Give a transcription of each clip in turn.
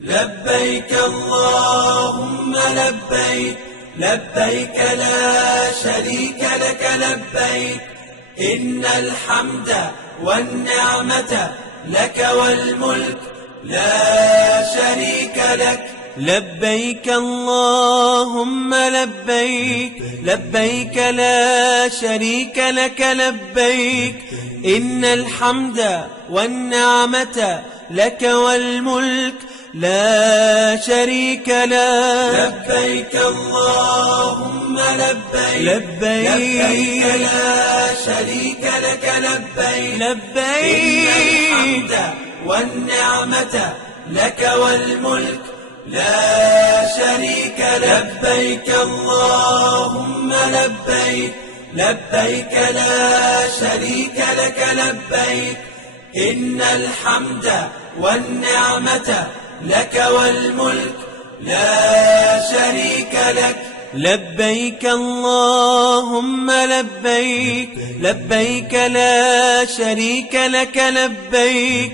لبيك اللهم لبيك لبيك لا شريك لك لبيك إن الحمد والنعمة لك والملك لا شريك لك. لبيك اللهم لبيك لبيك لا شريك لك لبيك إن الحمد والنعمة لك والملك لا شريك لك. لبيك اللهم لبيك لبيك لا شريك لك لبيك لبيك إن الحمد والنعمة لك والملك لا شريك لك. لبيك اللهم لبيك لبيك لا شريك لك لبيك إن الحمد والنعمة لك والملك لا شريك لك. لبيك اللهم لبيك لبيك لا شريك لك لبيك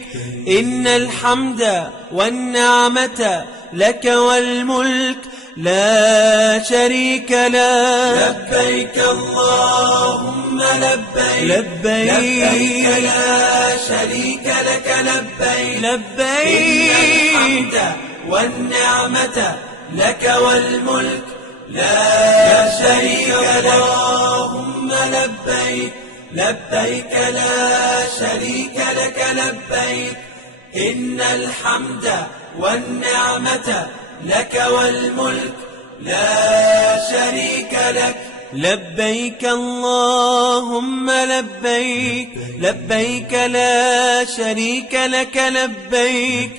إن الحمد والنعمة لك والملك لا شريك لك. لبيك اللهم لبيك لبيك لا شريك لك لبيك لبيك إن الحمد والنعمة لك والملك لا شريك لك. اللهم لبيك لبيك لا شريك لك لبيك إن الحمد والنعمة لك والملك لا شريك لك. لبيك اللهم لبيك لبيك لا شريك لك لبيك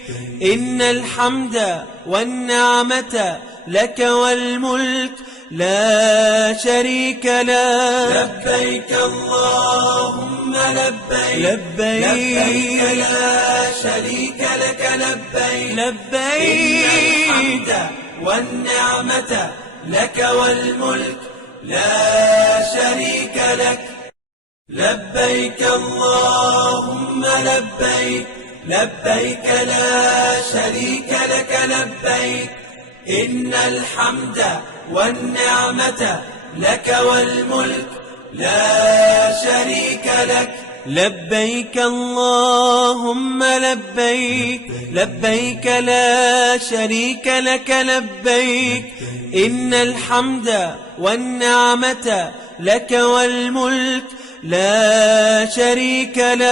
إن الحمد والنعمة لك والملك لا شريك لك. لبيك اللهم لبيك لبيك لا شريك لك لبيك لبيك إن الحمد والنعمة لك والملك لا شريك لك. لبيك اللهم لبيك لبيك لا شريك لك لبيك إن الحمد والنعمة لك والملك لا شريك لك. لبيك اللهم لبيك لبيك لا شريك لك لبيك إن الحمد والنعمة لك والملك لا شريك لك.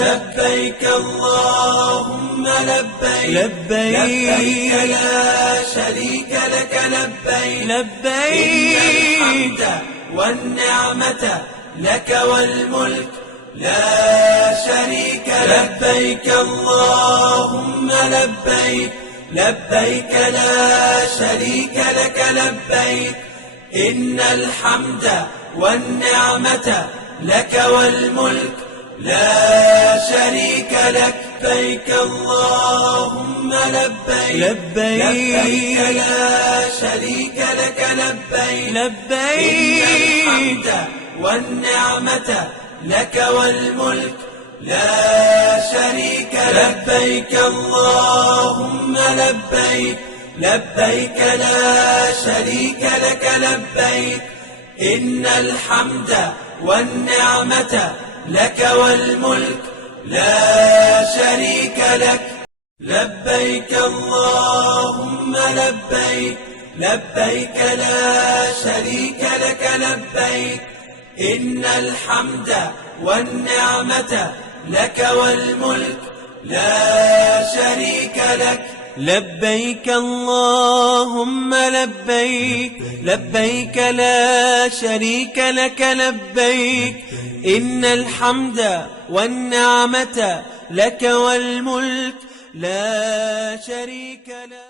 لبيك اللهم لبيك لبيك لا شريك لك لبيك لبيك إن الحمد والنعمة لك والملك لا شريك لك. لبيك اللهم لبيك لبيك لا شريك لك لبيك إن الحمد والنعمة لك والملك لا شريك لك. لبيك اللهم لبيك لبيك لا شريك لك لبيك لبيك إن الحمد والنعمة لك والملك لا شريك لك. لبيك اللهم لبيك لبيك لا شريك لك لبيك إن الحمد والنعمة لك والملك لا شريك لك. لبيك اللهم لبيك لبيك لا شريك لك لبيك إن الحمد والنعمة لك والملك لا شريك لك. لبيك اللهم لبيك لبيك لا شريك لك لبيك إن الحمد والنعمة لك والملك لا شريك لك.